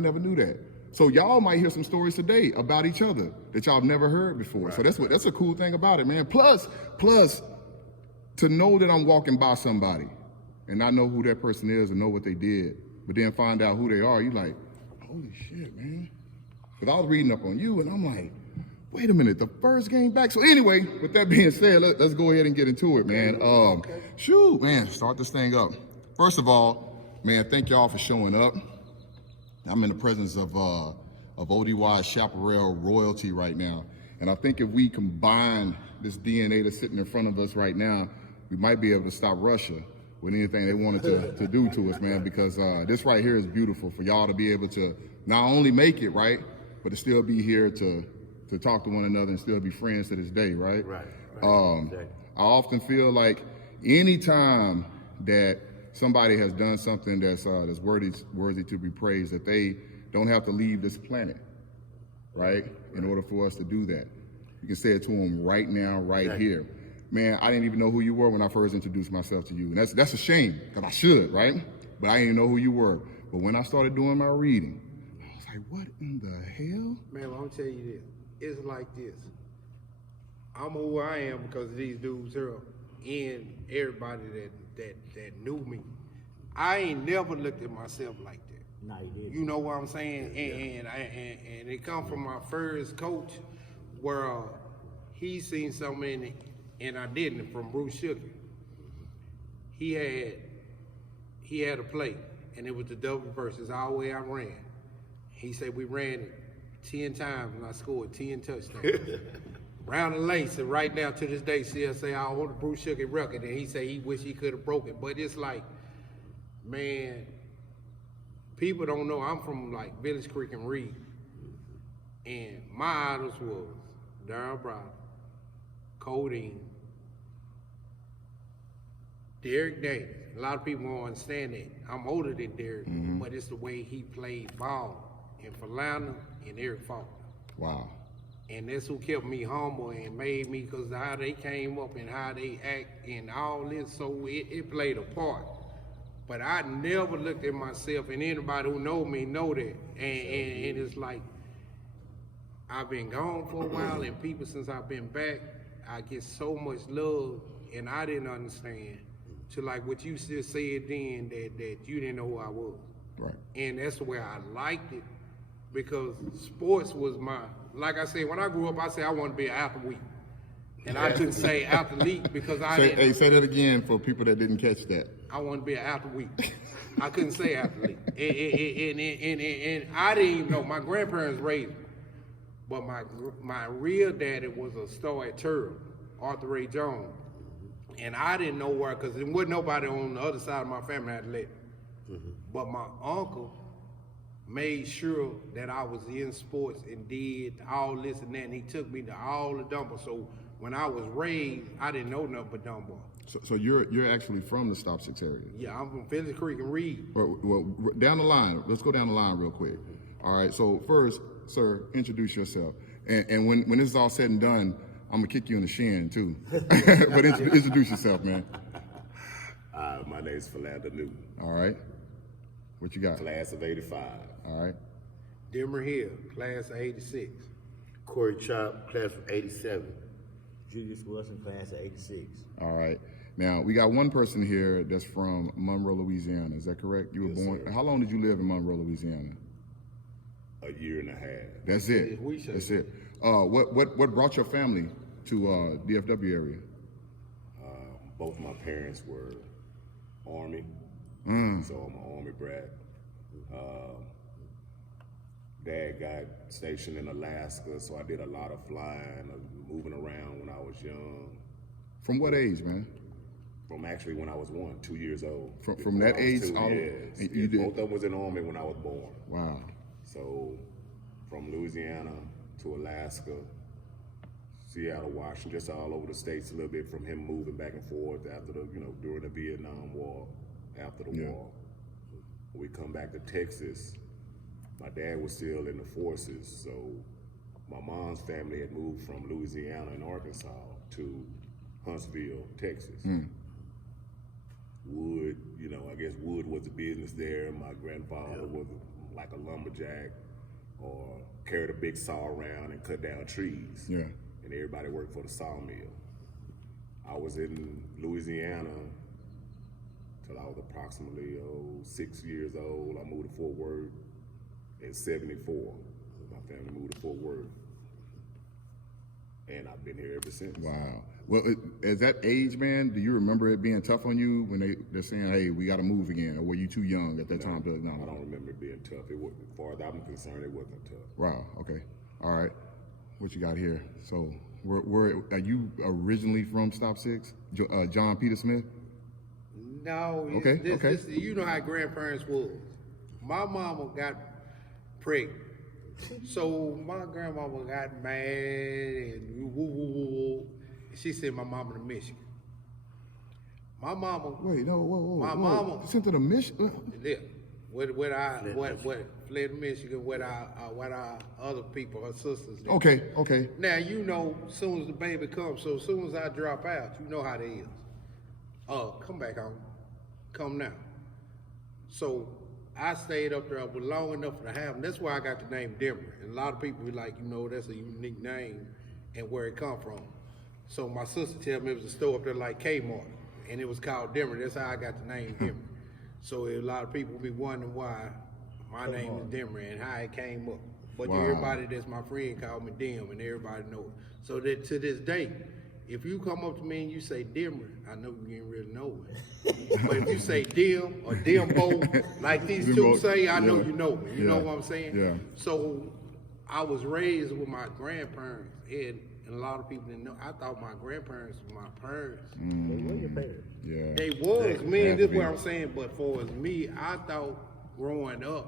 never knew that. So y'all might hear some stories today about each other that y'all have never heard before. Right. So that's a cool thing about it, man. Plus, to know that I'm walking by somebody and not know who that person is and know what they did, but then find out who they are, you like, holy shit, man. Because I was reading up on you and I'm like, wait a minute, the first game back. So anyway, with that being said, let's go ahead and get into it, man. Shoot, man, start this thing up. First of all, man, thank y'all for showing up. I'm in the presence of ODY's Chaparral royalty right now. And I think if we combine this DNA that's sitting in front of us right now, we might be able to stop Russia with anything they wanted to do to us, man, because this right here is beautiful for y'all to be able to not only make it, right, but to still be here to talk to one another and still be friends to this day, right? Right. Exactly. I often feel like anytime that somebody has done something that's worthy to be praised, that they don't have to leave this planet, right? In order for us to do that. You can say it to them right now, right here. Man, I didn't even know who you were when I first introduced myself to you. And that's a shame, because I should, right? But I didn't even know who you were. But when I started doing my reading, I was like, what in the hell? Man, I'm gonna tell you this. It's like this. I'm who I am because of these dudes here and everybody that knew me. I ain't never looked at myself like that. No, you didn't. You know what I'm saying? And it come from my first coach where he seen something in it and I didn't, from Bruce Sugar. He had a play and it was the double versus all the way I ran. He said we ran it 10 times and I scored 10 touchdowns. Round the lace, and right now to this day, still say I hold the Bruce Sugar record, and he say he wish he could have broke it. But it's like, man, people don't know I'm from like Village Creek and Reed, and my idols was Darryl Brown, Codeine, Derek Davis. A lot of people don't understand that. I'm older than Derek, but it's the way he played ball, and Philander and Eric Faulkner. Wow. And that's who kept me humble and made me, because how they came up and how they act and all this, so it played a part. But I never looked at myself, and anybody who know me know that. And it's like, I've been gone for a while, and people, since I've been back, I get so much love, and I didn't understand, to like what you just said then, that you didn't know who I was. Right. And that's the way I liked it, because sports was like I said, when I grew up, I said I wanted to be an athlete. And I couldn't say athlete because I didn't. Hey, say that again for people that didn't catch that. I wanted to be an athlete. I couldn't say athlete. And I didn't even know. My grandparents raised me. But my real daddy was a star at Turtle, Arthur Ray Jones. And I didn't know where, because there wasn't nobody on the other side of my family athletic. But my uncle made sure that I was in sports and did all this and that, and he took me to all the dumbbells. So when I was raised, I didn't know nothing but dumbbell. So you're actually from the Stop 6 area? Yeah, I'm from Village Creek and Reed. Well, down the line, let's go down the line real quick. All right, so first, sir, introduce yourself. And when this is all said and done, I'm gonna kick you in the shin too. But introduce yourself, man. My name is Philander Newton. All right. What you got? Class of 85. All right. Dimmer Hill, class of 86. Corey Chop, class of 87. Julius Wilson, class of 86. All right. Now, we got one person here that's from Monroe, Louisiana. Is that correct? You were born, sir. How long did you live in Monroe, Louisiana? A year and a half. That's it. That's it. What brought your family to DFW area? Both my parents were Army, so I'm an Army brat. Dad got stationed in Alaska, so I did a lot of flying, moving around when I was young. From what age, man? From actually when I was 2 years old. From that age? Yes. You did? Both of them was in the Army when I was born. Wow. So from Louisiana to Alaska, Seattle, Washington, just all over the states a little bit, from him moving back and forth after the, during the Vietnam War, after the war. We come back to Texas. My dad was still in the forces, so my mom's family had moved from Louisiana and Arkansas to Huntsville, Texas. Wood, I guess wood was the business there. My grandfather was like a lumberjack or carried a big saw around and cut down trees. Yeah. And everybody worked for the sawmill. I was in Louisiana till I was approximately 6 years old. I moved to Fort Worth in '74. My family moved to Fort Worth. And I've been here ever since. Wow. Well, at that age, man, do you remember it being tough on you when they're saying, "Hey, we got to move again," or were you too young at that time? No, I don't remember it being tough. It was, as far as I'm concerned, it wasn't tough. Wow. Okay. All right. What you got here? So, where are you originally from? Stop Six, John Peter Smith. No. Okay, This, you know how grandparents was. My mama got pregnant. So my grandmama got mad and woo, woo, woo, woo. She sent my mama to Michigan. My mama. Wait, no, whoa. My mama. You sent to the mission. Yeah. What fled to Michigan with our other people, her sisters. There. Okay. Now you know, as soon as the baby comes, so as soon as I drop out, you know how they is. Come back home. Come now. So I stayed up there long enough to have them. That's why I got the name Denver. And a lot of people be like, you know, that's a unique name and where it come from. So my sister tell me it was a store up there like Kmart, and it was called Denver. That's how I got the name Denver. So a lot of people be wondering why my name is Denver and how it came up. But Wow. everybody that's my friend called me Dem, and everybody know it. So that to this day, if you come up to me and you say Denver, I know you didn't really know it. But if you say Dem or Dembo, like these two say, I know you know me. You know what I'm saying? Yeah. So I was raised with my grandparents, and a lot of people didn't know. I thought my grandparents were my parents. They were your parents. Yeah. They was, man, Had this to is what be. I'm saying. But for me, I thought growing up,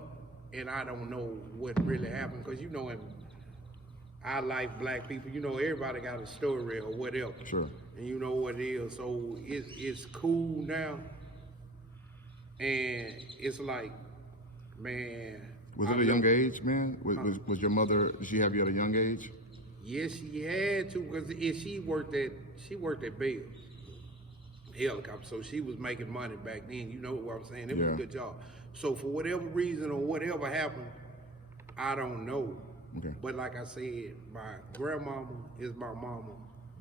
and I don't know what really happened, because you know, in our life, black people, you know, everybody got a story or whatever. Sure. And you know what it is. So it's cool now. And it's like, man. Was it a young age, man? Was your mother? Did she have you at a young age? Yes, she had to, because she worked at Bell Helicopter, so she was making money back then. You know what I'm saying? It was Yeah. a good job. So for whatever reason or whatever happened, I don't know. Okay. But like I said, my grandmama is my mama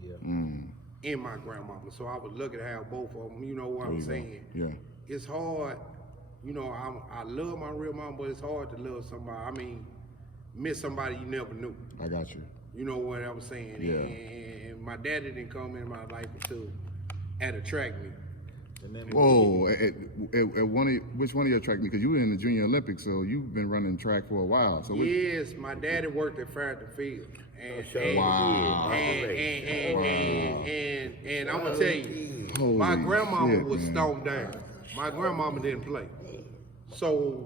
Yeah. and my grandmama. So I was lucky to have both of them. You know what There I'm you go. saying? Yeah. It's hard. You know, I love my real mama, but it's hard to love somebody. I mean, miss somebody you never knew. I got you. You know what I'm saying? Yeah. And my daddy didn't come in my life until at a track meet. And then Whoa. Which one of your track meets? Because you were in the Junior Olympics, so you've been running track for a while. So Yes, my daddy worked at Farrington Field. Wow. And I'm gonna tell you, Holy my grandmama shit, was man. stoned down. My grandmama didn't play. So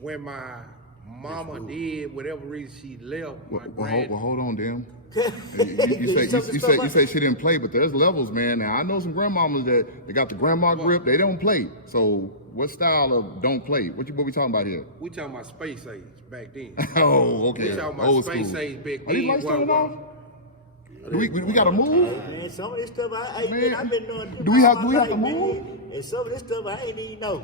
when my mama did, whatever reason she left, my Well, hold on, Dem. you say she didn't play, but there's levels, man. Now I know some grandmamas that they got the grandma grip. They don't play. So what style of don't play? What we talking about here? we talking about space age back then. Oh, okay. We talking about Old space school. age back Are these then. lights turning What- off? Do we gotta move? Man, some of this stuff I've Man, been doing. do we have all my to life, move? man. And some of this stuff I ain't even know.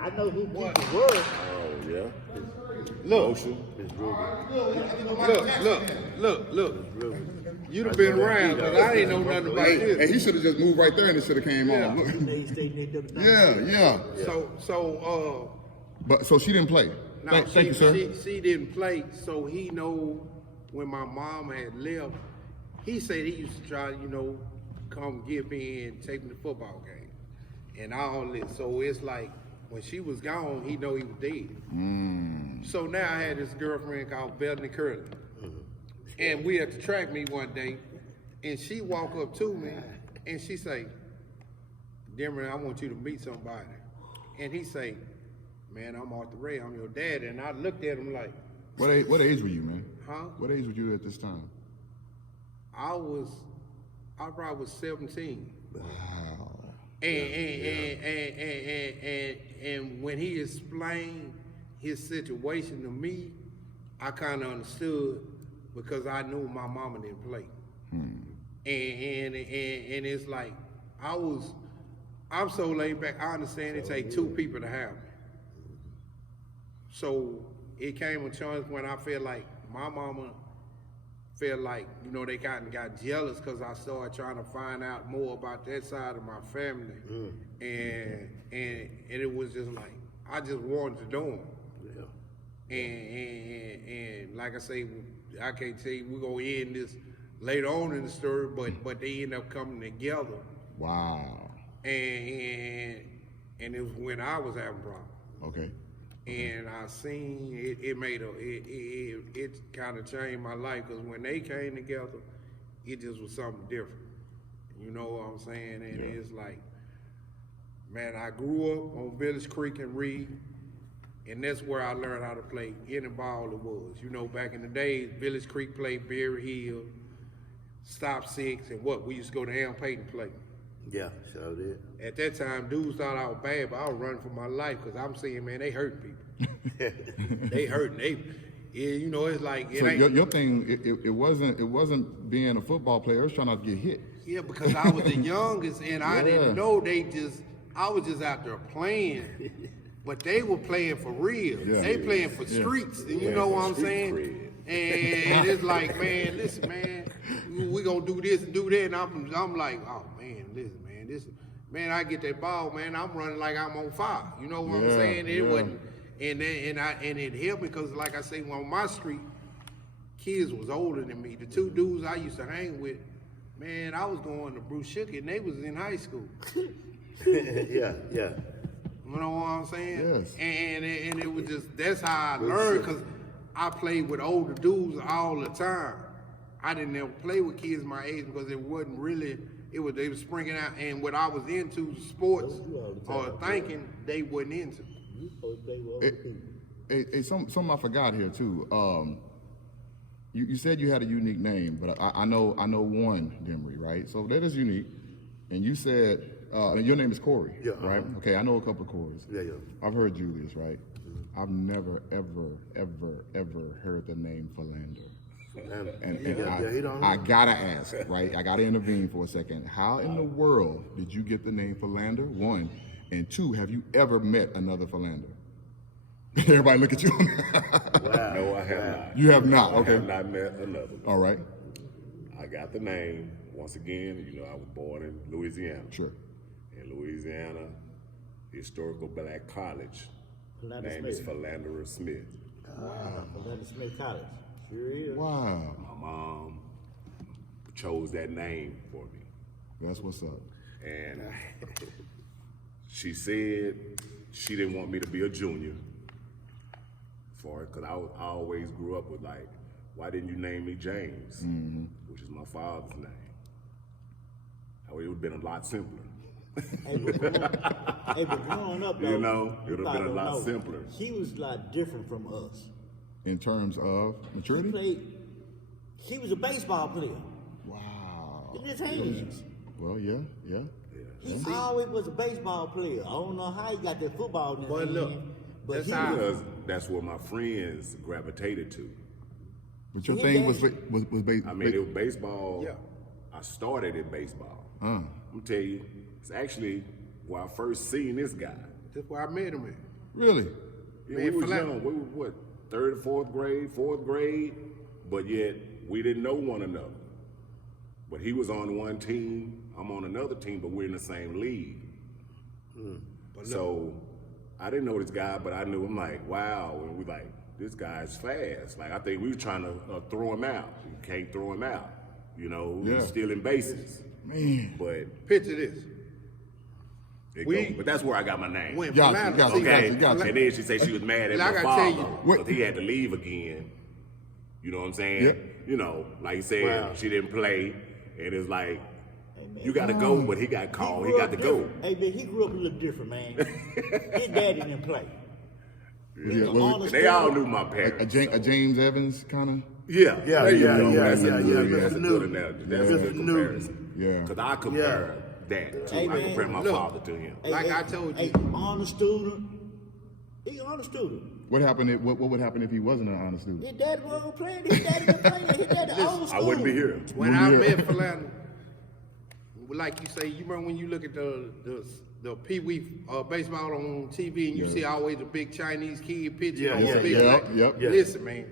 I know who people were. Oh, yeah. Look, look. You'd have been around, because I ain't know nothing about Hey, this. he should have just moved right there and it should have came on. Look. They stayed there till the Yeah. But so she didn't play. No, Thank you, sir. She didn't play, so he know when my mom had left, he said he used to try, you know, come get me and take me to football game and all this. So it's like when she was gone, he know he was dead. So now I had this girlfriend called Bethany Curley. And we at the track meet one day, and she walk up to me and she say, Denver, I want you to meet somebody. And he say, man, I'm Arthur Ray, I'm your dad. And I looked at him like, What age were you, man? huh? What age were you at this time? I probably was 17. Wow. And when he explained his situation to me, I kind of understood, because I knew my mama didn't play. And it's like, I'm so laid back, I understand it take two people to have me. So it came a chance when I felt like my mama felt like, you know, they got jealous because I started trying to find out more about that side of my family. And it was just like, I just wanted to do them. Yeah. And like I say, I can't tell you, we're gonna end this later on in the story, but they end up coming together. Wow. And it was when I was having problems. Okay. And I seen it kind of changed my life, because when they came together, it just was something different. You know what I'm saying? And it's like, man, I grew up on Village Creek and Reed, and that's where I learned how to play any ball it was. You know, back in the days, Village Creek played Berry Hill, Stop Six, and we used to go to Ham Payton play. Yeah, sure did. At that time, dudes thought I was bad, but I was running for my life, because I'm seeing, man, they hurting people. They hurting. You know, it's like, So your thing, it wasn't being a football player. It was trying not to get hit. Yeah, because I was the youngest, and I didn't know I was just out there playing, but they were playing for real. Yeah. They playing for streets, and you know what I'm saying? And it's like, man, listen, man, we gonna do this and do that, and I'm like, oh man, listen, man, I get that ball, man, I'm running like I'm on fire. You know what I'm saying? It wasn't, and it helped me, because like I say, on my street, kids was older than me. The two dudes I used to hang with, man, I was going to Bruce Sugar, and they was in high school. Yeah. You know what I'm saying? Yes. And it was just, that's how I learned, because I played with older dudes all the time. I didn't ever play with kids my age, because it wasn't really, they was springing out, and what I was into, sports or thinking, they wasn't into. You supposed to play with other people. Hey, something I forgot here too. You said you had a unique name, but I know one Demery, right? So that is unique. And you said your name is Corey, right? Okay, I know a couple of Corys. Yeah. I've heard Julius, right? I've never ever heard the name Philander. And I gotta ask, right? I gotta intervene for a second. How in the world did you get the name Philander? One, and two, have you ever met another Philander? Everybody look at you. Wow. No, I have not. You have not, okay. I have not met another one. All right. I got the name. Once again, you know, I was born in Louisiana. Sure. In Louisiana, historical black college. Philander Name Smith. is Philander Smith. Philander Smith College. Sure is. Wow. My mom chose that name for me. That's what's up. And she said she didn't want me to be a junior for it, because I always grew up with like, why didn't you name me James, which is my father's name? It would have been a lot simpler. Hey, but growing up, though, You know, it would have been a probably lot know, simpler. He was a lot different from us. In terms of maturity? He was a baseball player. Wow. In his hands. Well, yeah. He always was a baseball player. I don't know how he got that football in his But look, hand, but that's he how- was. Because that's what my friends gravitated to. But your Yeah, thing yeah. was based. I mean, it was baseball. Yeah. I started in baseball. I'm gonna tell you, it's actually where I first seen this guy. That's where I met him at. Really? Yeah, Man, we was Philander. young. We were what, third, fourth grade, but yet we didn't know one another. But he was on one team, I'm on another team, but we're in the same league. So I didn't know this guy, but I knew him like, wow, and we like, this guy's fast. Like, I think we were trying to throw him out. You can't throw him out. You know, Yeah. he's stealing bases. Man. But Picture this. but that's where I got my name. When Gotcha, Philander- gotcha. Okay, Gotcha. and then she said she was mad at Like my I tell father you- because he had to leave again. You know what I'm saying? Yep. You know, like you said, Wow. she didn't play, and it's like, man. you got to go, but he got called. He grew got up to go. different. Hey, man, he grew up a little different, man. His daddy didn't play. Yeah, well, honest They all dude. knew my parents. a James Evans kind of. Yeah, Yeah, there you yeah, go. yeah, That's a yeah, good, yeah, that's a Mr. good Newton. analogy. That's Yeah. a good Mr. comparison. Yeah. Because I compare that to, Hey, I man, compare my look. father to him. Like I told you. Hey, honor student. He honor student. What happened? What would happen if he wasn't an honest student? His daddy wasn't playing. His daddy was playing. His daddy old school. I wouldn't be here. When You I hear- met Philander, like you say, you remember when you look at the the Pee Wee baseball on TV, and you see always the big Chinese kid picture. Yeah, on yeah, big yeah. thing. Yep. Yeah. Listen, man,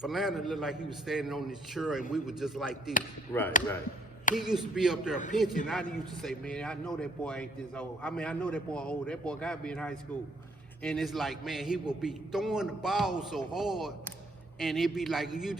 Philando looked like he was standing on this chair, and we were just like this. Right, right. He used to be up there pitching. I used to say, man, I know that boy ain't this old. I mean, I know that boy old. That boy got to be in high school. And it's like, man, he will be throwing the ball so hard, and it'd be like you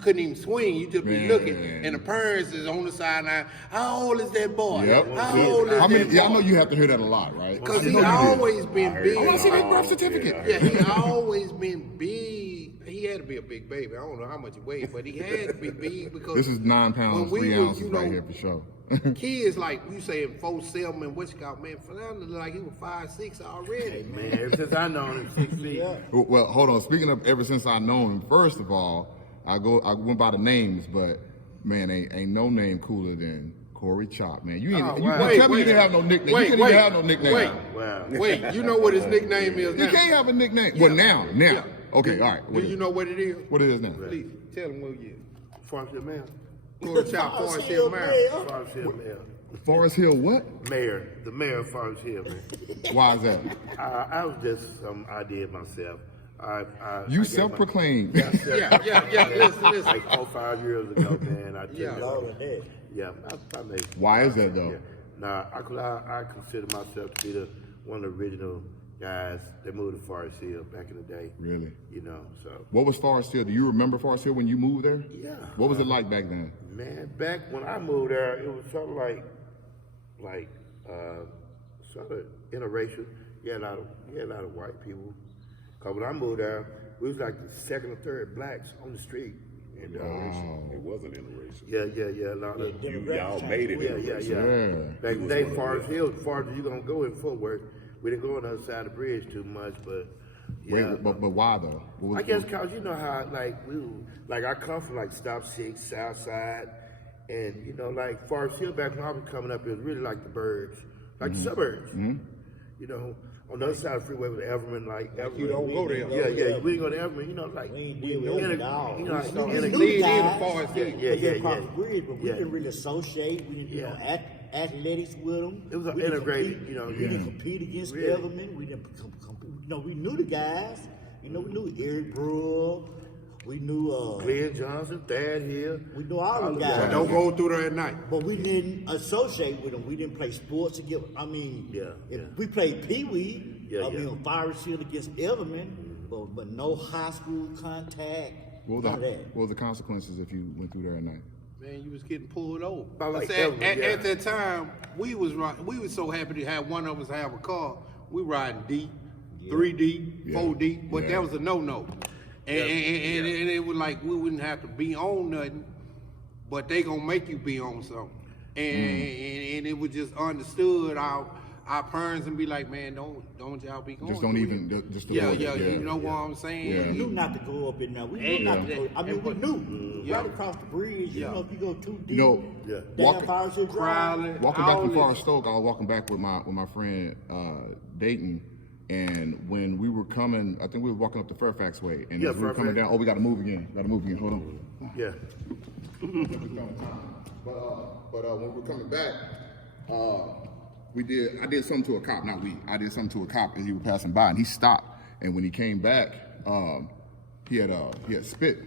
couldn't even swing. You just be Man. looking, and the parents is on the sideline. How old is that boy? Yep. How old is I mean, that yeah, I boy? know you have to hear that a lot, right? Because I he know you do. always been big. I want to see that birth certificate. Yeah, he always been big. He had to be a big baby. I don't know how much he weighed, but he had to be big because This is 9 pounds, when we 3 was, ounces you know, right here for sure. kids like you saying 4'7" and what you got, man. Philando looked like he was 5'6" already. Hey, man, ever since I know him, 6 feet. Well, hold on. Speaking of ever since I know him, first of all, I went by the names, but man, ain't no name cooler than Corey CHOPP, man. You ain't, Oh, you wow. tell me you didn't have no nickname. You couldn't even have no nickname. Wow. Wait, you know what his nickname is now? You can't have a nickname. Yeah. Well, now. Yeah. Okay, all right. Do you know what it is? What it is now? Please tell him what it is. Forest Hill Mayor. Corey CHOPP, Forest Hill Mayor. Forest Hill Mayor. Forest Hill what? Mayor. The mayor of Forest Hill, man. Why is that? I was just some idea myself. I You gave self-proclaimed. Yeah. Listen. Like 4 or 5 years ago, man. I Yeah. Longer than that. Yeah, I made. Why is that though? Yeah. Nah, I consider myself to be one of the original guys that moved to Forest Hill back in the day. Really? You know, so What was Forest Hill? Do you remember Forest Hill when you moved there? yeah. What was it like back then? Man, back when I moved there, it was sort of like sort of interracial. You had a lot of white people. Cause when I moved there, we was like the second or third blacks on the street. And It wasn't interracial. yeah, a lot of Y'all made it interracial. Yeah. Back in the day, Forest Hill, as far as you gonna go in Fort Worth, we didn't go on the other side of the bridge too much, but yeah. Wait, but why though? What was I guess cause you know how I come from like Stop 6, South Side, and you know like Forest Hill back when I was coming up, it was really like the burbs, like the suburbs. You know, on the other side of the freeway with Everman, like Everman. You don't go there. Yeah, we didn't go to Everman. You know, like We ain't deal with it at all. You know, We like, in a- knew lead in guys. the Forest Hill. Yeah, They yeah, across yeah. the bridge, but we Yeah. didn't really associate. We didn't do no athletics with them. It was an We didn't integrated, compete. you know, We didn't compete against Really. Everman. We didn't compete. You know, we knew the guys. You know, we knew Eric Brewer. We knew Glenn Johnson, Thad Hill. we knew all them But guys. don't go through there at night. But we didn't associate with them. We didn't play sports together. I mean, Yeah, if yeah. we played Pee Wee. Yeah, I mean, yeah. on Forest Hill against Everman, but no high school contact. What None of was, that. what was the consequences if you went through there at night? Man, you was getting pulled over. About like At Everman, yeah. at that time, we was so happy to have one of us have a car. We riding D, 3D, Yeah. 4D, but Yeah. that was a no. And it was like we wouldn't have to be on nothing, but they gonna make you be on something. And it was just understood our parents and be like, man, don't y'all be going. Just don't through even it. just Yeah, avoid it. you know what I'm saying? Yeah. We knew not to go up in there. We Hey, knew not to yeah. go. I mean, we knew. Yeah. Right across the bridge, you Yeah. know, if you go too deep, You know, Yeah. down walking- Forest Hill Drive. Crowley, Walking back all from this. Forest Stoke, I was walking back with my friend Dayton, and when we were coming, I think we were walking up the Fairfax Way, and Yeah, as we were coming Fairfax. down, oh, we got to move again. Hold on. Yeah. But when we were coming back, I did something to a cop, not we. I did something to a cop as he was passing by, and he stopped. And when he came back, he had spit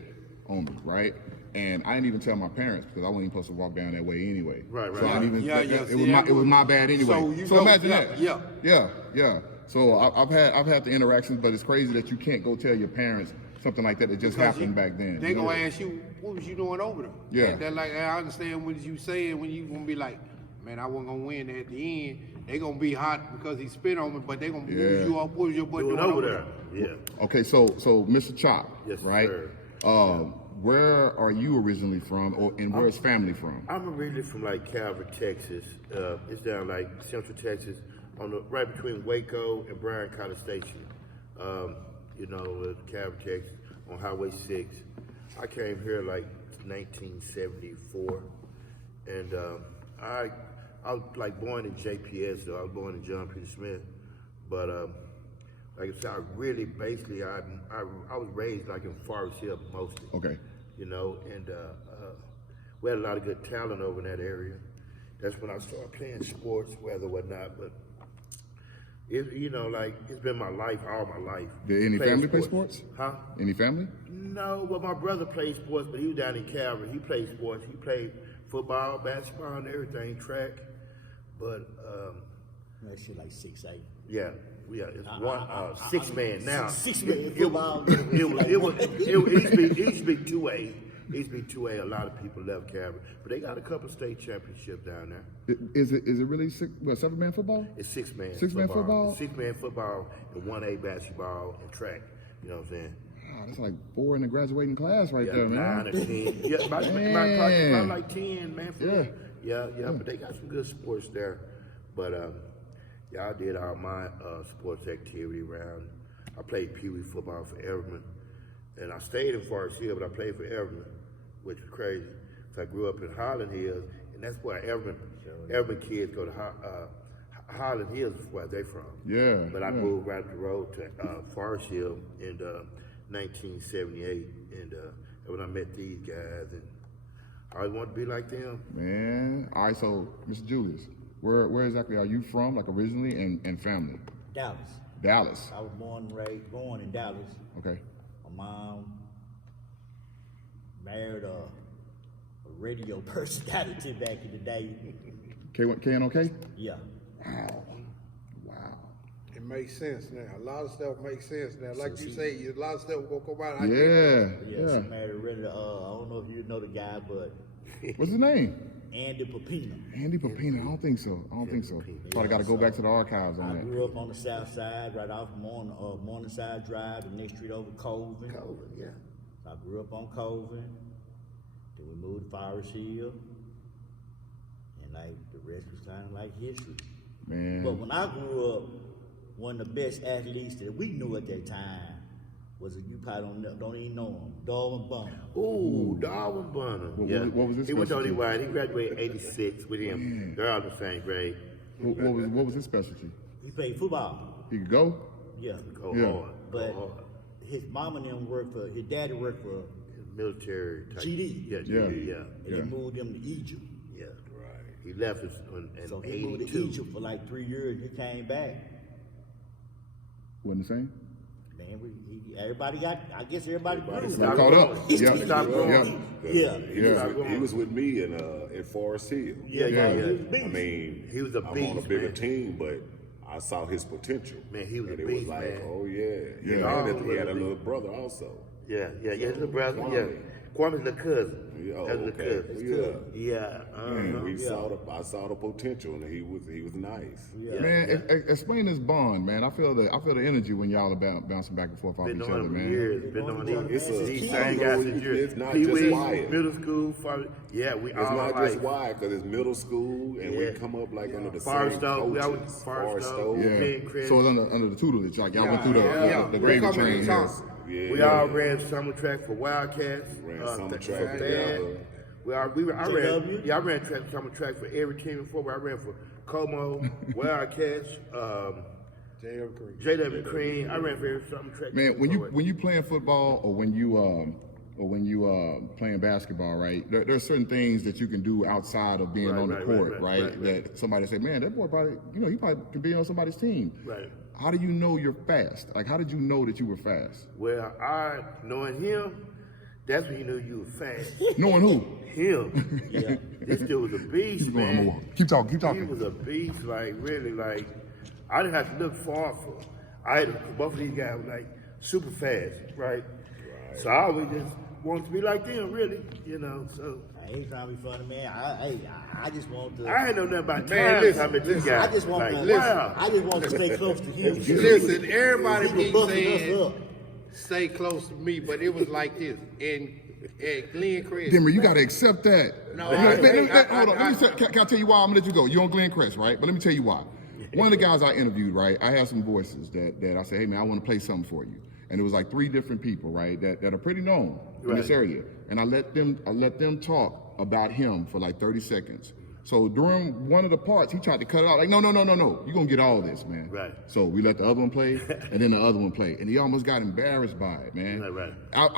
on me, right? And I didn't even tell my parents because I wasn't even supposed to walk down that way anyway. Right, So I didn't even. Yeah, it see, was that my was- bad anyway. so you So know- imagine yeah, that. Yeah. So I've had the interactions, but it's crazy that you can't go tell your parents something like that. It just Because happened back then. They gonna ask you, what was you doing over there? Yeah. They're like, I understand what you saying when you gonna be like, man, I wasn't gonna win at the end. They gonna be hot because he spit on me, but they gonna Yeah. what was your butt Doing doing over there. Yeah. Okay, so Mr. CHOPP, Yes, right? sir. Where are you originally from, and where's family from? I'm originally from like Calvert, Texas. It's down like Central Texas, right between Waco and Bryan College Station. You know, Calvert, Texas, on Highway 6. I came here like 1974, and I was like born in JPS, though. I was born in John Peter Smith, but like I said, I was raised like in Forest Hill mostly. Okay. You know, and we had a lot of good talent over in that area. That's when I started playing sports, weather, whatnot. But You know, like it's been my life, all my life. Did any Playing family play sports? Huh? Any family? No, well, my brother played sports, but he was down in Calvary. He played sports. He played football, basketball, and everything, track. But That shit like 6'8". yeah, it's one 6-man now. 6-man football. It used to be 2A. It used to be 2A. A lot of people left Calvary, but they got a couple state championships down there. Is it really 7-man football? It's 6-man. 6-man football? 6-man football and 1A basketball and track. You know what I'm saying? Wow, that's like 4 in the graduating class right there, man. 9 or 10. Yeah, about like 10, man. Yeah. But they got some good sports there. But I did all my sports activity around. I played Pee Wee football for Everman, and I stayed in Forest Hill, but I played for Everman, which was crazy. So I grew up in Highland Hills, and that's where Everman kids go to Highland Hills, is where they're from. Yeah. But I moved right up the road to Forest Hill in 1978, and when I met these guys, and I always wanted to be like them. Man. All right, so Mr. Julius, where exactly are you from, like originally, and family? Dallas. Dallas. I was born in Dallas. Okay. My mom married a radio personality back in the day. KNOK? Yeah. Wow. It makes sense now. A lot of stuff makes sense now. Like you say, a lot of stuff will come out. Yeah. She married a radio. I don't know if you know the guy, but What's his name? Andy Pepino. Andy Pepino. I don't think so. Probably got to go back to the archives on I that. grew up on the south side, right off Morningside Drive, the next street over Colvin. Yeah. I grew up on Colvin. Then we moved to Forest Hill. And like the rest was kind of like history. Man. But when I grew up, one of the best athletes that we knew at that time was you probably don't even know him, Darwin Bunner. Ooh, Darwin Bunner. What was his He went to specialty? White. He graduated 86 with him. They're all the same grade. What was his specialty? He played football. He could go? Yeah. Go Yeah. hard. But Go hard. his mom and them his daddy worked for, Military type. GD. Yeah, Yeah. GD, yeah. and he moved them to Egypt. Yeah. Right. He left us in So he moved to 82. Egypt for like 3 years. He came back. Wasn't the same? Man, everybody grew. stopped Caught up. growing. Yeah. He stopped growing. Yeah. Yeah. He was with me in Forest Hill. Yeah. I mean, He was a I'm on a beast, bigger man. team, but I saw his potential. Man, he was and a it beast, was like, man. oh yeah. Yeah. And he had a little brother also. Yeah. His little brother. Kwame. Yeah. Kwame's the cousin. Yeah, oh, That's the okay. cousin. Yeah. Yeah. And I saw the potential, and he was nice. Yeah. Man, explain this bond, man. I feel the energy when y'all are bouncing back and forth off Been each knowing other, him for man. years. Been knowing It's these a- same guys since it's not Pee just Wee, Wyatt. middle school. Yeah, we It's all not like just why, because it's middle school, and we Yeah. come up like under the Forest same Oak. We always coaches. Forest Oak. Oak. Yeah. Big Chris. So it's under the tutelage. Like y'all went through the We gravy come in train. the top. Yes. Yeah. We all ran summer track for Wildcats. Ran summer for track Thad. together. I JW? ran summer track for every team before. I ran for Como, Wildcats, JW Cream. I ran for every summer track. Man, when you playing football or when you playing basketball, right? There's certain things that you can do outside of being on the court, right? That somebody say, man, that boy probably, he probably can be on somebody's team. Right. How do you know you're fast? Like, how did you know that you were fast? Well, knowing him, that's when you knew you were fast. Knowing who? Him. Yeah. This dude was a beast, Keep going, I'm man. gonna walk. Keep talking. He was a beast, like really, like I didn't have to look far for. Both of these guys were like super fast, right? So I always just wanted to be like them, really, So I ain't trying to be funny, man. I just want to. I ain't know nothing about Man, time. listen, I met this guy. I just want like, to. wow. I just want to stay close to him. Listen, everybody He was keeps busting us saying, up. stay close to me, but it was like this. And Glenncrest. Denver, you gotta accept that. No, Hold on. Can I tell you why? I'm gonna let you go. You're on Glenncrest, right? But let me tell you why. One of the guys I interviewed, right? I had some voices that I said, hey man, I want to play something for you. And it was like 3 different people, right? That are pretty known in this area. And I let them talk about him for like 30 seconds. So during one of the parts, he tried to cut it out. Like, no, you're gonna get all this, man. Right. So we let the other one play, and then the other one play, and he almost got embarrassed by it, man. Right.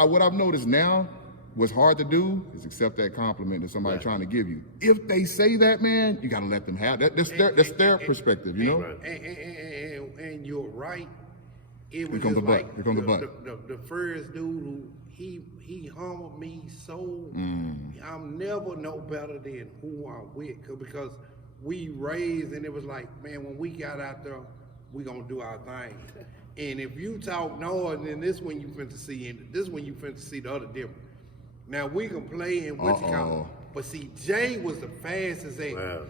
What I've noticed now, what's hard to do is accept that compliment that somebody's trying to give you. If they say that, man, you gotta let them have that. That's their perspective, you know. And man, you're right. It was comes just the like butt. Here comes the butt. the first dude who he humbled me so. I'm never no better than who I'm with, because we raised, and it was like, man, when we got out there, we gonna do our thing. And if you talk noise, then this when you finna see, and this when you finna see the other difference. Now we can play in what you call, but see, Jay was the fastest at. Wow.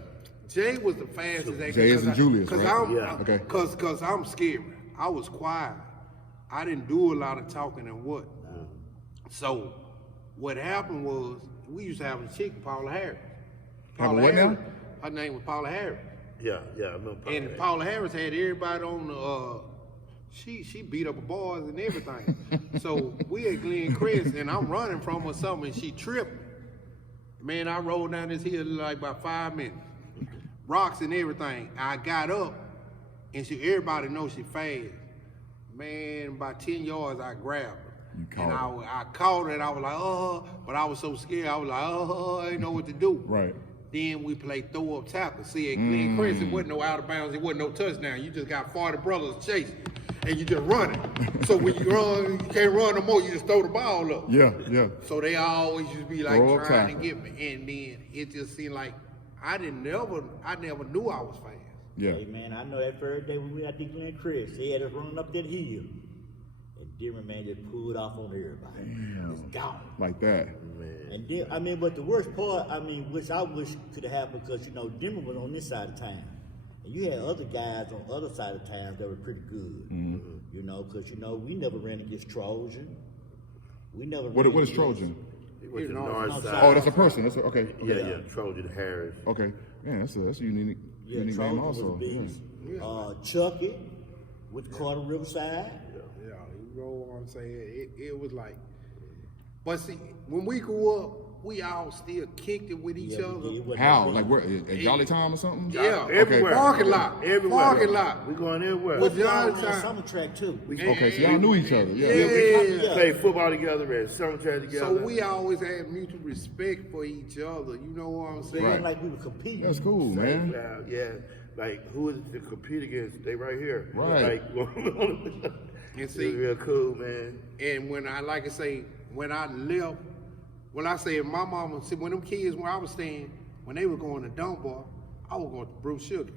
Jay was the fastest at. Jay isn't Julius, right? Okay. Cause I'm scared. I was quiet. I didn't do a lot of talking and what. So what happened was, we used to have a chick, Paula Harris. Have a what now? Her name was Paula Harris. Yeah, I remember. And Paula Harris had everybody on the, she beat up the boys and everything. So we at Glen Crest, and I'm running from her something, and she tripped. Man, I rolled down this hill like about 5 minutes. Rocks and everything. I got up, and everybody knows she fast. Man, about 10 yards, I grabbed her. And I caught her, and I was like, but I was so scared. I was like, I didn't know what to do. Right. Then we played throw up tackle. See, at Glen Crest, it wasn't no out of bounds, it wasn't no touchdown. You just got 40 brothers chasing, and you just running. So when you run, you can't run no more, you just throw the ball up. Yeah. So they always used to be like Throw up trying tackle. to get me. And then it just seemed like I never knew I was fast. Yeah. Hey man, I know that first day when we got to Glen Crest, they had us running up that hill. And Dimmer man just pulled off on everybody. It's gone. Like that. And then, but the worst part, which I wish could have happened, because Denver was on this side of town, and you had other guys on the other side of town that were pretty good. Because we never ran against Trojan. We never. What is Trojan? It was the north side. Oh, that's a person. That's okay. Yeah, Trojan Harris. Okay. Man, that's a unique name Trojan also. was big. Chucky with Carter Riverside. Yeah, you know what I'm saying? It was like, but see, when we grew up, we all still kicked it with each other. How? Like where? At Jolly Time or something? Yeah, Everywhere. Parking lot. Everywhere. Parking lot. We going everywhere. With Y'all Jolly ran Time. summer track too. Okay, so y'all knew each other. Yeah. We played football together and summertime together. So we always had mutual respect for each other. You know what I'm saying? Right. Like we were competing. That's cool, man. Yeah. Like, who is it to compete against? They right here. Right. Like, And see, it's real cool, man. and when I when I left, when I say my mama, see, when them kids where I was staying, when they were going to Dunbar, I was going to Bruce Sugar.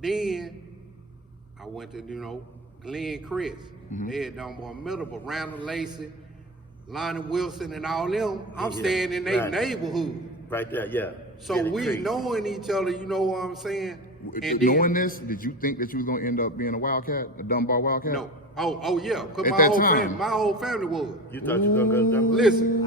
Then I went to Glen Crest. They had Dunbar Middle, but Randall Lacey, Lonnie Wilson, and all them. I'm staying in their neighborhood. Right there, yeah. So we knowing each other, you know what I'm saying? And Knowing this, did you think that you was gonna end up being a Wildcat, a Dunbar Wildcat? No. Oh yeah, because At my that whole time. family was. You thought you were going to go to Dunbar? Listen,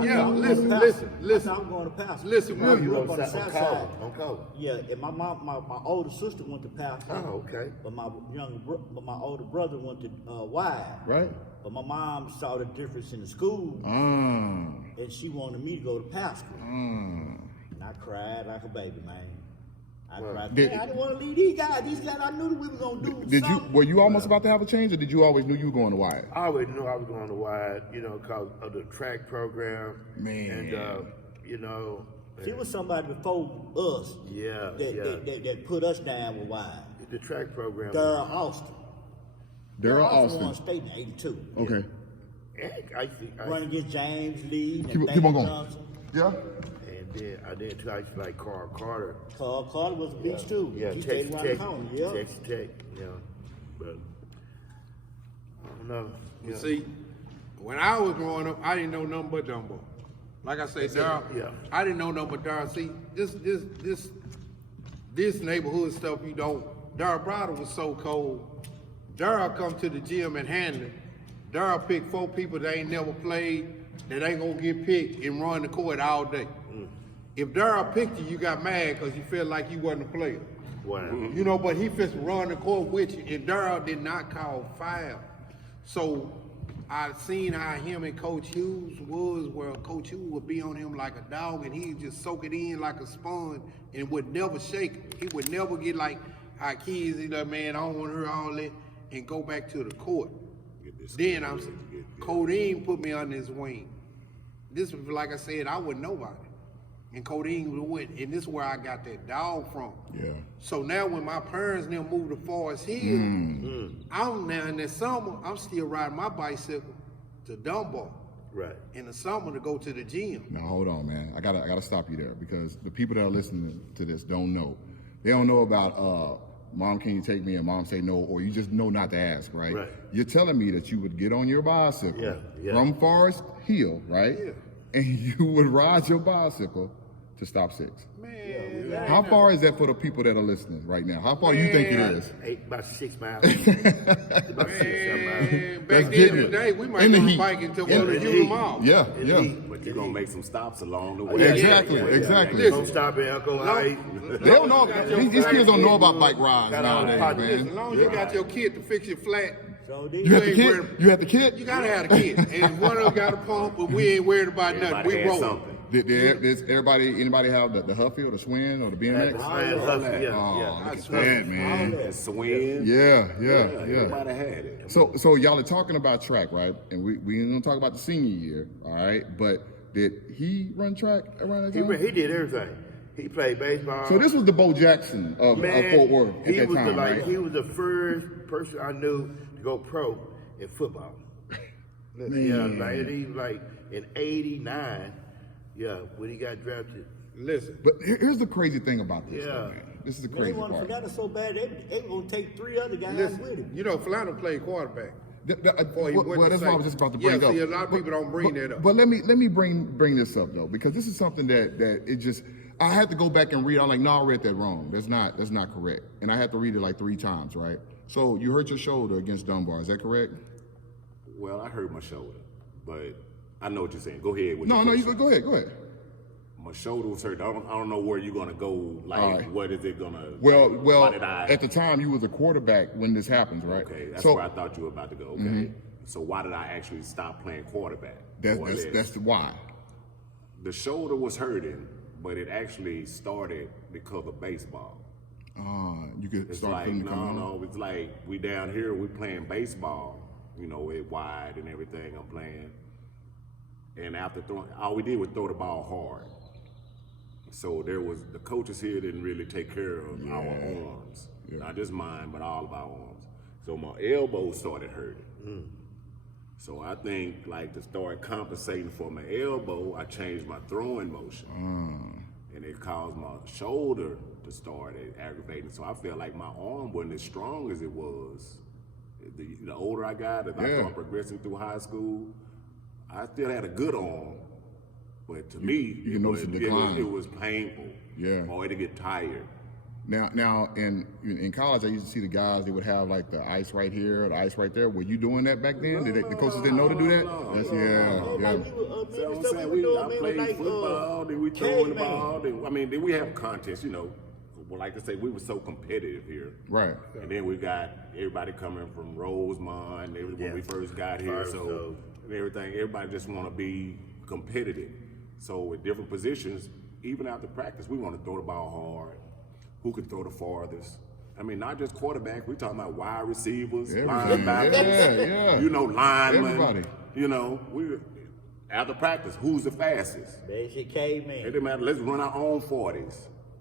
listen. I'm going to Pasco. Listen, I you grew on up on the south Cole. side. On Cole. Yeah, and my older sister went to Pasco. Oh, okay. But my older brother went to Wide. Right? But my mom saw the difference in the school, Mm. and she wanted me to go to Pasco. Mm. And I cried like a baby, man. I cried. Did- Man, I didn't want to leave these guys. These guys, I knew that we were gonna do Did you? something. Were you almost about to have a change, or did you always knew you were going to Wide? I always knew I was going to Wide, because of the track program. Man. And, She was somebody before us. Yeah, That put us down with Wide. the track program. Daryl Austin. Daryl Austin won Austin. state in '82. Okay. Running against James Lee and Keep on going. Johnson. Yeah. And then I did too. I used to like Carl Carter. Carl Carter was a beast too. Yeah, He Texas stayed around Tech. the corner. Yeah. Texas Tech. Yeah. But I don't know. You see, when I was growing up, I didn't know nothing but Dumbo. Like I say, Darryl, Yeah. I didn't know nothing but Darryl. See, this neighborhood stuff, Darryl Browder was so cold. Darryl come to the gym and handle it. Darryl picked 4 people that ain't never played, that ain't gonna get picked and run the court all day. If Darryl picked you, you got mad because you felt like you wasn't a player. Wow. But he fits run the court with you, and Darryl did not call foul. So I seen how him and Coach Hughes was, where Coach Hughes would be on him like a dog, and he'd just soak it in like a sponge and would never shake it. He would never get like how kids, man, I don't want to hear all that, and go back to the court. Then I'm saying, Codeine put me on his wing. This was, like I said, I wasn't nobody. And Codeine went, and this is where I got that dog from. Yeah. So now when my parents now moved to Forest Hill, I'm now in the summer, I'm still riding my bicycle to Dunbar. Right. In the summer to go to the gym. Now hold on, man. I gotta stop you there because the people that are listening to this don't know. They don't know about Mom, can you take me? And Mom say no, or you just know not to ask, right? Right. You're telling me that you would get on your bicycle from Forest Hill, right? Yeah. And you would ride your bicycle to Stop 6. Man, How far is that for the people that are listening right now? How far do you think it is? About 6 miles. About 6 miles. man, That's back then in getting the it. day, we might In the go heat. bike until In one the of the heat. mall. Yeah, yeah. But you're gonna make some stops along the way. Yeah, Exactly, exactly. Don't stop at Elko Heights. They don't know. These kids don't know about bike rides Got all the nowadays, pockets. As man. long as you got your kid to fix your flat, So You these, have the ain't kid. worried. You have the kid. you gotta have a kid. And one of them got a pump, but we ain't worried about nothing. Everybody We had roll. something. Does anybody have the Huffy or the Swing or the BMX? Yeah, Oh, yeah. look at that, man. And swing. Yeah. Everybody had it. So y'all are talking about track, right? And we ain't gonna talk about the senior year, all right? But did he run track around that time? He did everything. He played baseball. So this was the Bo Jackson of Fort Worth at he that was time, right? He was the first person I knew to go pro in football. Yeah, like he was like in '89. Yeah, when he got drafted. Listen, But here's the crazy thing about this, Yeah. though, man. This is the they crazy want to part. forget it so bad, they gonna take 3 other guys listen. with him. You know, Flannel played quarterback. Well, he went to that's what I was Saint. just about to bring Yeah, up. see, a lot of people don't bring that up. But let me bring this up though, because this is something that it just I had to go back and read. I'm like, no, I read that wrong. That's not correct. And I had to read it like 3 times, right? So you hurt your shoulder against Dunbar, is that correct? Well, I hurt my shoulder, but I know what you're saying. Go ahead with No, your you question. go ahead. My shoulder was hurt. I don't know where you're gonna go. Like, All right. what is it gonna? Well, why did I? at the time you was a quarterback when this happens, right? Okay, that's so where I thought you were about to go. Okay, so why did I actually stop playing quarterback? More or less? that's why. The shoulder was hurting, but it actually started because of baseball. You could It's start like, feeling it coming on. no, it's like we down here, we playing baseball, you know, it wide and everything I'm playing. And after throwing, all we did was throw the ball hard. So the coaches here didn't really take care of our arms. Not just mine, but all of our arms. So my elbow started hurting. So I think like to start compensating for my elbow, I changed my throwing motion. And it caused my shoulder to start aggravating. So I felt like my arm wasn't as strong as it was. The older I got, as I started progressing through high school, I still had a good arm. But to me, you can notice the decline. it was painful. Yeah. Or to get tired. Now in college, I used to see the guys, they would have like the ice right here, or the ice right there. Were you doing that back then? Did the coaches didn't know to do that? No, yeah. Like we were, See what I'm stuff saying? we were doing, I man, played like, football, then we throwing the caveman. ball. Then we have contests, you know. Well, like I say, we were so competitive here. Right. And then we got everybody coming from Rosemont when we first got here. So and everybody just want to be competitive. So with different positions, even after practice, we want to throw the ball hard. Who can throw the farthest? I mean, not just quarterback. We talking about wide receivers, Everything. linebackers. Yeah. You know, linemen. Everybody. You know, after practice, who's the fastest? Basic It caveman. didn't matter. Let's run our own 40s.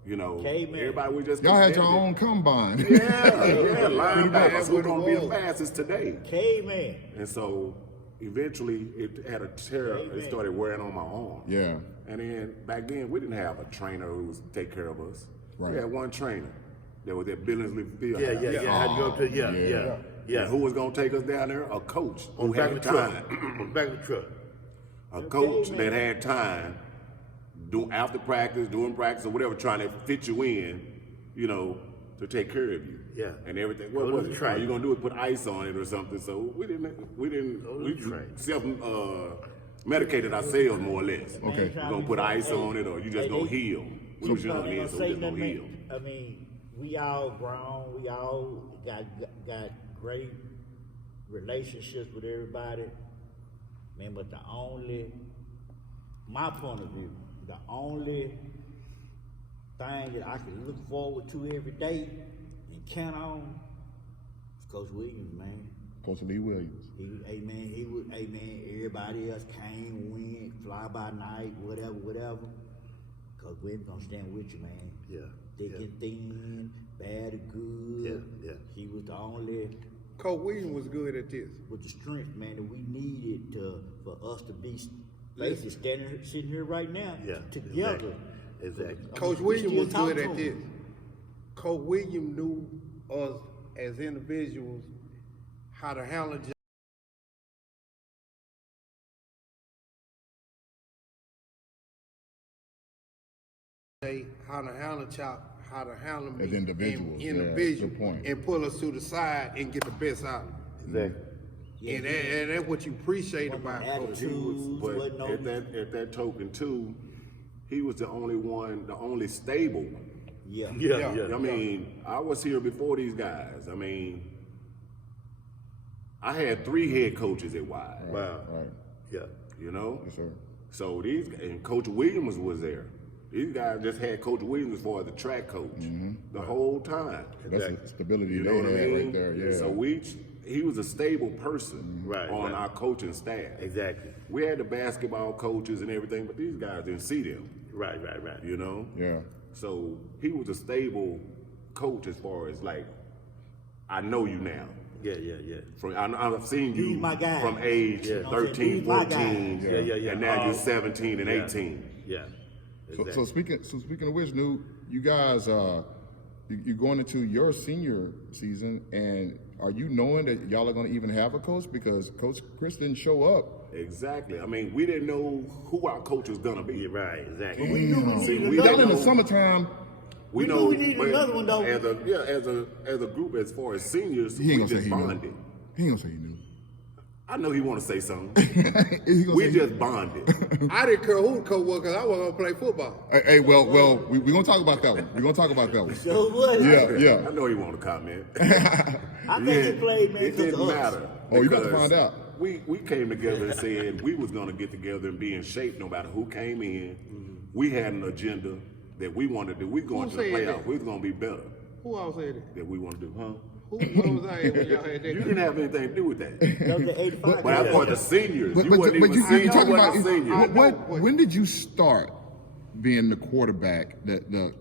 You know, Caveman. everybody we just Y'all had your competitive. own combine. Yeah, linebackers. Who's gonna be the fastest today? Caveman. And so eventually it had a tear. It started wearing on my arm. Yeah. And then back then we didn't have a trainer who was take care of us. Right. We had one trainer that was at Billingsley Field. Yeah. Had to go up to Yeah. Who was gonna take us down there? A coach who On the back had of the truck. time. On the back of the truck. A coach that had time, after practice, during practice, or whatever, trying to fit you in, you know, to take care of you. Yeah. And everything. Go What to was the it? train. All you gonna do is put ice on it or something. So we train. self medicated ourselves more or less. Okay. We're gonna put ice on it, or you just gonna heal. We was young Ain't then, gonna so say we just gonna nothing, heal. man. I mean, we all grown. We all got great relationships with everybody. Man, but my point of view, the only thing that I can look forward to every day and count on is Coach Williams, man. Coach Lee Williams. Everybody else came, went, fly by night, whatever. Cause Williams gonna stand with you, man. Yeah. Thick and thin, bad or good. Yeah. He was the only Coach Williams was good at this. with the strength, man, that we needed for us to be basically sitting here right now Yeah. together. Exactly. Coach we Williams still was talk good to at this. him. Coach Williams knew us as individuals how to handle how to handle Chop, how to handle me As individuals, and yeah, individual, good point. and pull us to the side and get the best out of it. Exactly. Yeah, And that's what you appreciate about Coach. He was, Attitudes, but wasn't no- at that token too, he was the only stable. Yeah. I mean, I was here before these guys. I mean, I had 3 head coaches at Wise. Wow. Right. Yeah. You know, Yes, sir. so and Coach Williams was there. These guys just had Coach Williams as far as the track coach the whole time. That's the stability You they know what I had mean? right there. Yeah. So he was a stable person Right, on right. our coaching staff. Exactly. We had the basketball coaches and everything, but these guys didn't see them. Right. You know. Yeah. So he was a stable coach as far as like, I know you now. Yeah. I've seen you He's my guy. from age Yeah. 13, He's my guy. 14, Yeah. and now you're 17 and Yeah. 18. Yeah. So speaking of which, Newt, you guys you're going into your senior season, and are you knowing that y'all are going to even have a coach because Coach Chris didn't show up? Exactly. I mean, we didn't know who our coach was gonna be. You're right. Exactly. We knew we See, needed we another Y'all in the know- summertime. We knew we needed another one, though. As a group, as far as seniors, He ain't we gonna say just he bonded. knew. He ain't gonna say he knew. I know he want to say something. He gonna We say just bonded. I didn't care who the coach was because I wasn't gonna play football. Hey, well, we're gonna talk about that one. We're gonna talk about that one. So what? Yeah. I know he want to comment. I think he played, man, It because didn't of us. matter. Oh, you about to because find out. We came together and said we was gonna get together and be in shape no matter who came in. We had an agenda that we wanted to do. We going Who to the said playoffs. that? We was gonna be better Who else said it? that we want to do, huh? Who was I at when y'all had that? You didn't have anything to do with that. That was the 85 But I guy. thought the seniors. But you wasn't even you senior. talking You about wasn't senior. when did you start being the quarterback, the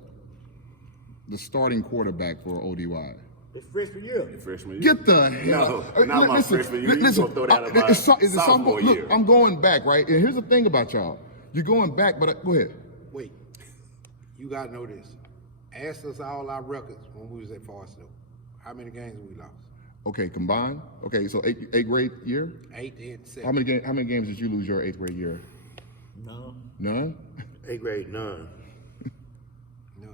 starting quarterback for ODY? His freshman year. Freshman year. Get the hell No, not my freshman year. You gonna throw that in my sophomore look, year. I'm going back, right? And here's the thing about y'all. You're going back, but go ahead. Wait, you gotta know this. Ask us all our records when we was at Forest Hill. How many games we lost? Okay, combined. Okay, so eighth grade year. 8 and 7. How many games did you lose your 8th grade year? No. None. 8th grade, none. No.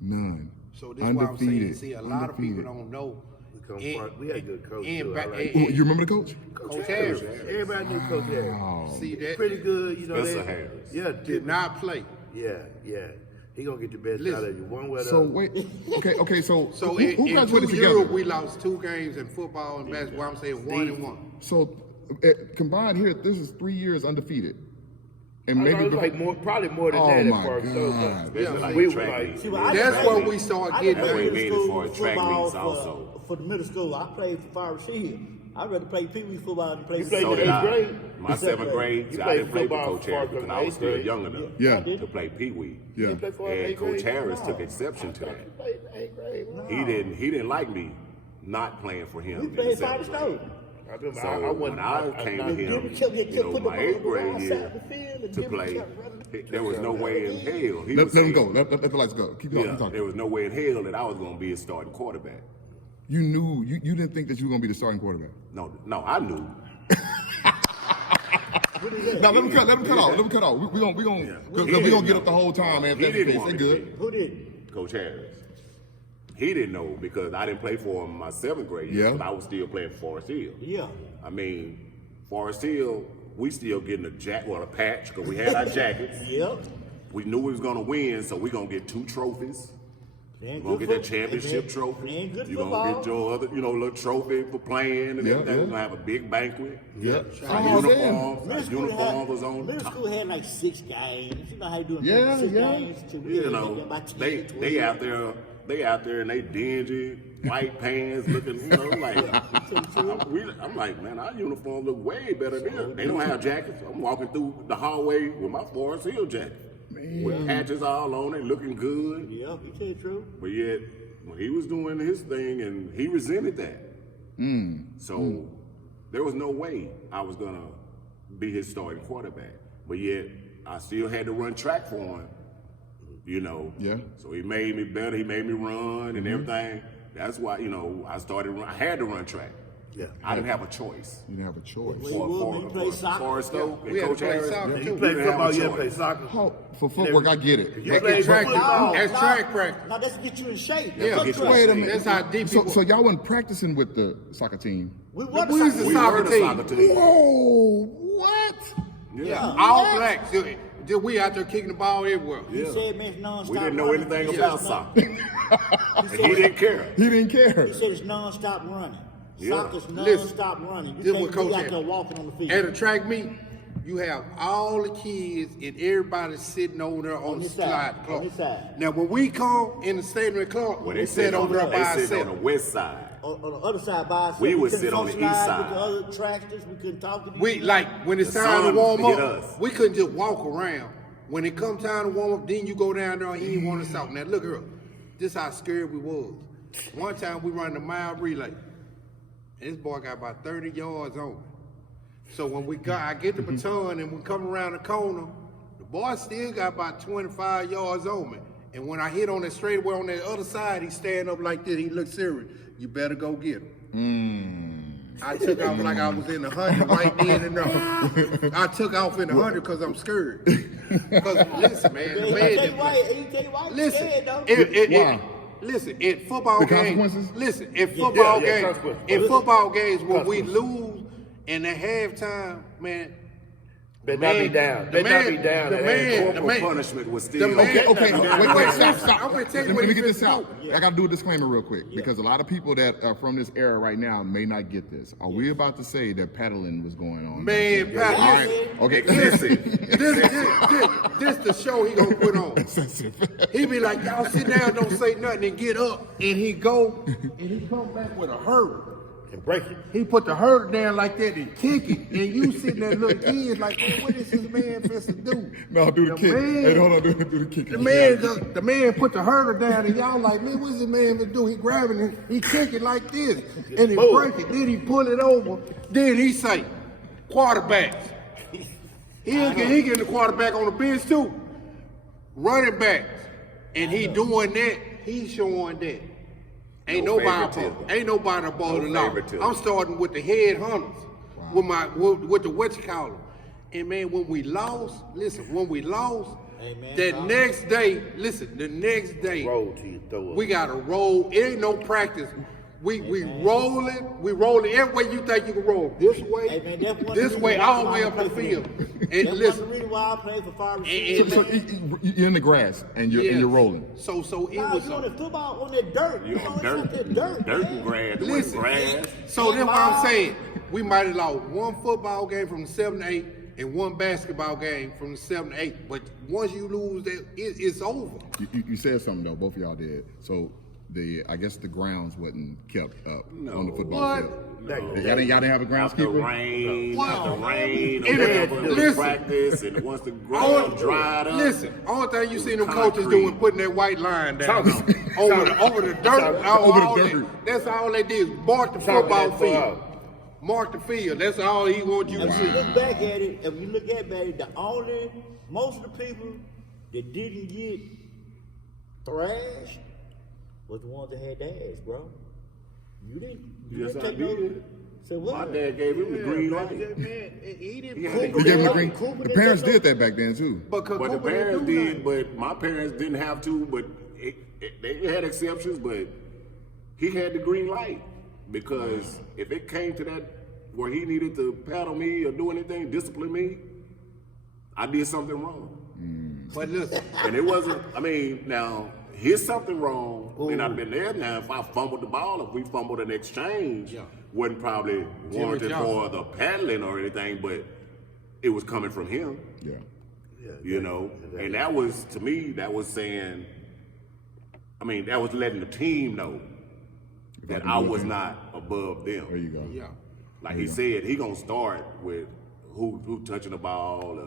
None. So this is why I'm saying. Undefeated. See, a lot of people Undefeated. don't know. We had a good coach, and too. ba- I like Oh, you remember the coach? Coach Harris Everybody knew Coach Harris. Oh. see that Pretty good, you know. Spencer that. Harris. Yeah, did not play. Yeah. He gonna get the best out of you, one way or the So other. wait. Okay. So So who in graduated 2 together? years we lost 2 games in football and basketball. I'm saying 1 and 1. So combined here, this is 3 years undefeated, and I know maybe it was like probably more than Oh, that my at first. So, God. Especially like we were track like, meets. See, well, I That's done what played- we start I getting done at. played That's middle what we school made it for track football meets also. For the middle school. I played for Forest Hill. I'd rather play Pee Wee football than play. You played So in did eighth I. grade? My 7th grade, You I played didn't play for football Coach Harris for because I was eighth still grade. young enough Yeah. to play Pee Wee. yeah. You played for And eighth Coach grade? Harris No. took exception to that. You played in eighth grade. Wow. He didn't like me not playing for him. We in played the 7th Forest grade. Hill. I remember So I when wasn't. I came to not- him, Kept you know, put the my ball 8th on grade the wrong year side of the field and to Jimmy play, kept running. there was no way in hell. He Let was them saying- go. Let the lights go. Keep going. Yeah, Keep talking. there was no way in hell that I was going to be a starting quarterback. You knew you didn't think that you were gonna be the starting quarterback. No, I knew. Now let him cut off. Let him cut off. We gonna get up the whole time, man. He That's the didn't case. want They me to good. Who did? Coach Harris. He didn't know because I didn't play for him my 7th grade year, Yeah. but I was still playing for Forest Hill. Yeah. I mean, Forest Hill, we still getting a patch because we had our jackets. Yep. We knew we was gonna win, so we gonna get 2 trophies. They ain't You're gonna good get that foot- championship they trophy. ain't good You're gonna football. get your other, little trophy for playing and Yeah, everything. yeah. We're gonna have a big banquet. Yeah. Our That's what I'm saying. uniform was on Middle top. school had like 6 games. You know how you do Yeah, 6 yeah. games? You know, they out there and they dingy, white pants, looking, you know, like, I'm like, man, our uniform look way better than them. They don't have jackets. I'm walking through the hallway with my Forest Hill jacket. With patches all on it, looking good. Yeah, you tell the truth. But yet, when he was doing his thing, and he resented that. So there was no way I was gonna be his starting quarterback. But yet, I still had to run track for him. You know. Yeah. So he made me better. He made me run and everything. That's why, you know, I had to run track. Yeah. I didn't have a choice. You didn't have a choice. You play soccer. Forrest Oak and We had to Coach play Harris. soccer, you too. You play didn't have a football, you choice. play soccer. Oh, for footwork, I get it. You play track, football. that's track practice. Now that's to get you in shape. Yeah, That's get you track. Wait a minute. That's how deep So, people- so y'all wasn't practicing with the soccer team? We won the We was soccer the We team. soccer were the team. soccer team. Whoa, what? Yeah, all blacks. We out there kicking the ball everywhere. He said, man, it's non-stop We didn't know running. anything He said about it's soccer. And he didn't care. He didn't care. He said it's non-stop running. Yeah. Soccer's Listen, non-stop running. You this can't what Coach be out had. there walking on the field. At a track meet, you have all the kids and everybody sitting over there on the this slide side, clock. on this side. Now, when we come in the stadium clock, Well, we sit over there by they sit on the ourselves. west side. On the other side by ourselves. We would couldn't sit on the east socialize side. with the other tracksters. We couldn't talk to these We people. like when it's The time to sun warm hit up. us. We couldn't just walk around. When it come time to warm up, then you go down there and he didn't want us out. Now look here, this how scared we was. One time we run the mile relay. This boy got about 30 yards on me. So when I get the baton and we come around the corner, the boy still got about 25 yards on me. And when I hit on that straightaway on the other side, he stand up like this. He looked serious. You better go get him. I took off like I was in the 100 right then and there. I took off in the 100 because I'm scared. Because listen, man, the He man. tell you why. He tell you why. Listen, Scared, though. Why? Listen, in football The games. consequences? Listen, in football yeah, games. consequences. In football games, when we lose and at halftime, man. Better not be down. Better not be down. The man, Corporal punishment was still. the man- Okay, wait, stop. I'm gonna tell you Let what me he get this finna out. I gotta do a disclaimer real quick because a lot of people that are from this era right now may not get this. Are we about to say that paddling was going on? Man, All Pat, right. Okay. this the show he gonna put on. He be like, y'all sit down, don't say nothing, and get up. And he go, and he come back with a hurdle. And break it. He put the hurdle down like that and kick it. And you sitting there looking kids like, man, what is this man supposed to do? No, do the kick. man- Hey, hold on, do the kick. The man put the hurdle down and y'all like, man, what's this man gonna do? He grabbing it, he kick it like this. And he break it, then he pull it over. Then he say, quarterbacks. He getting the quarterback on the bench too. Running backs. And he doing that, he showing that. Ain't No nobody favoritism. above the No law. favoritism. I'm starting with the head hunters, with the what you call them. And man, when we lost, Hey, man, that stop. next day, the next day, Roll till you throw up. we got to roll. It ain't no practice. We rolling every way you think you can roll. This way, Hey, man, that's one this of the way, reasons all the why way I up the play field. for them. And That's listen, one of the reasons why I play for fire So, receivers. you're in the grass and you're rolling. So it Nah, was. you on the football on that dirt. You know, on it's dirt, out there dirt, dirt man. and grass. It wasn't Listen, grass. so that's why I'm saying we might have lost one football game from the 7 to 8 and one basketball game from the 7 to 8. But once you lose that, it's over. You said something though, both of y'all did. So I guess the grounds wasn't kept up on the football What? field. No. Y'all didn't have a After groundskeeper? rain, Wow. after rain, or It- whatever, it was listen. practice, and once the ground dried up. Listen, only thing you it see was them coaches concrete. doing, putting that white line down Talk on it. over the dirt. Over the all dirt. that. That's all they did. Mark the Talk football that field. far. Mark the field. That's all he wants you to And when you do. look back at it, and when you look at most of the people that didn't get thrashed was the ones that had dads, bro. You didn't. You Yes, didn't I take no. did. Say what? My dad gave him the green light. Man, he didn't. He had the He gave him the green. Cooper The didn't parents take did that back then too. But But the Cooper didn't parents do did, nothing. but my parents didn't have to. But they had exceptions, but he had the green light because if it came to that where he needed to paddle me or do anything, discipline me, I did something wrong. But listen, And it wasn't, I mean, now, here's something wrong. And I've been there now. If I fumbled the ball, if we fumbled an exchange, Yeah. wasn't probably warranted Johnson. for the paddling or anything, but it was coming from him, Yeah. you know? And that was, to me, that was saying, I mean, that was letting the team know. that Talking I good was things. not above them. There you go. Yeah. Like he said, he gonna start with who touching the ball.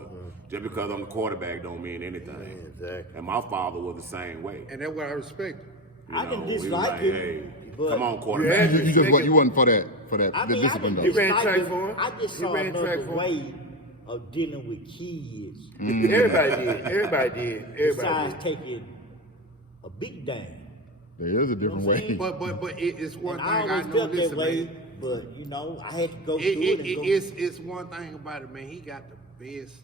Just because I'm the quarterback don't mean anything. Exactly. And my father was the same way. And that's what I respect. You I know, can he was dislike like, it, hey, but- come on, quarterback. You wasn't for that I the mean, discipline I though. He ran dislike track it. for him. I just He saw ran track another for him. way of dealing with kids Everybody did. Everybody did. Everybody besides did. taking a big dang. There is a different what I'm way. saying? But it's one And thing I I always know. felt that Listen, way, man. but you know, I had to go through it and go. It's one thing about it, man. He got the best.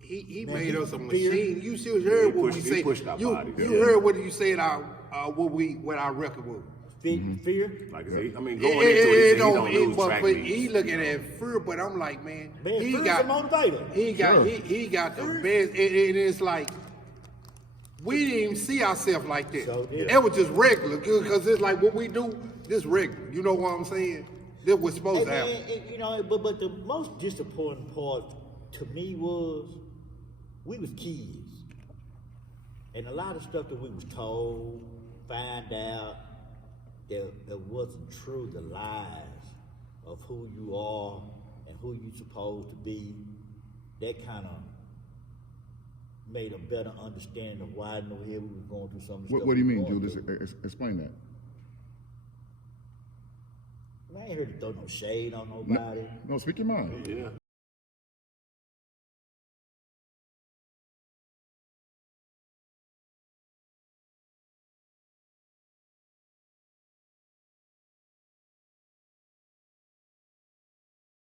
He Man, made he us a fear. machine. You should heard what we he say. pushed our You bodies. heard what you said. What our record was. Fear. Like I said, I mean, It, going into it, he don't. don't lose But track he meets. looking at fear, but I'm like, man, Man, he fear's got a motivator. He got Sure. he got the best. And it's like we didn't even see ourselves like that. So, yeah. That was just regular, because it's like what we do. This regular. You know what I'm saying? This was supposed to happen. And, you know, but the most disappointing part to me was we was kids, and a lot of stuff that we was told, find out that wasn't true. The lies of who you are and who you supposed to be, that kind of made a better understanding of why in the hell we was going through some of the stuff. What do you we mean, going Julius? through. Explain that. I ain't here to throw no shade on nobody. No, speak your mind. Yeah.